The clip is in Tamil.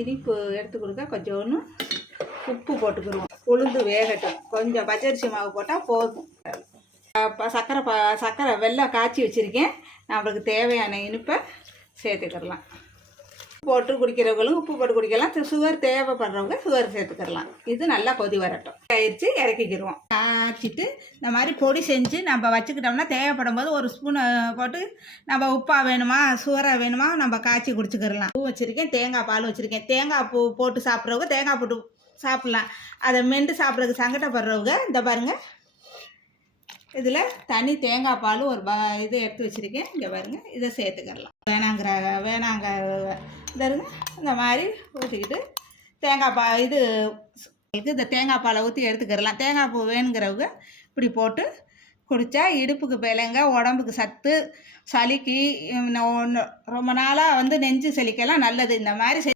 இனிப்பு எடுத்து கொடுக்க கொஞ்சோன்னு உப்பு போட்டுக்கிடுவோம். உளுந்து வேகட்டும். கொஞ்சம் பச்சரிசி மாவு போட்டால் போதும். சர்க்கரை வெல்லம் காய்ச்சி வச்சுருக்கேன். நம்மளுக்கு தேவையான இனிப்பை சேர்த்துக்கிடலாம். போட்டு குடிக்கிறவங்களும் உப்பு போட்டு குடிக்கலாம். சுகர் தேவைப்படுறவங்க சுகர் சேர்த்துக்கிடலாம். இது நல்லா கொதி வரட்டும். ஆயிடுச்சு, இறக்கிக்கிடுவோம். காய்ச்சிட்டு இந்த மாதிரி பொடி செஞ்சு நம்ம வச்சுக்கிட்டோம்னா தேவைப்படும் போது ஒரு ஸ்பூனை போட்டு நம்ம உப்பா வேணுமா சுகராக வேணுமா நம்ம காய்ச்சி குடிச்சிக்கிடலாம். பூ வச்சுருக்கேன், தேங்காய் பால் வச்சுருக்கேன். தேங்காய் பூ போட்டு சாப்பிட்றவங்க தேங்காய் போட்டு சாப்பிட்லாம். அதை மென்று சாப்பிட்றதுக்கு சங்கடப்படுறவங்க இந்த பாருங்கள், இதில் தனி தேங்காய் பால் ஒரு இது எடுத்து வச்சுருக்கேன். இங்கே பாருங்கள், இதை சேர்த்துக்கிடலாம். வேணாங்க தருங்க. இந்த மாதிரி ஊற்றிக்கிட்டு தேங்காய் இந்த தேங்காய் பாலை ஊற்றி எடுத்துக்கிடலாம். தேங்காய் பூ வேணுங்கிறவங்க இப்படி போட்டு குடித்தா இடுப்புக்கு பிள்ளைங்க, உடம்புக்கு சத்து, சளிக்கு ரொம்ப நாளாக நெஞ்சு சளிக்கெல்லாம் நல்லது. இந்த மாதிரி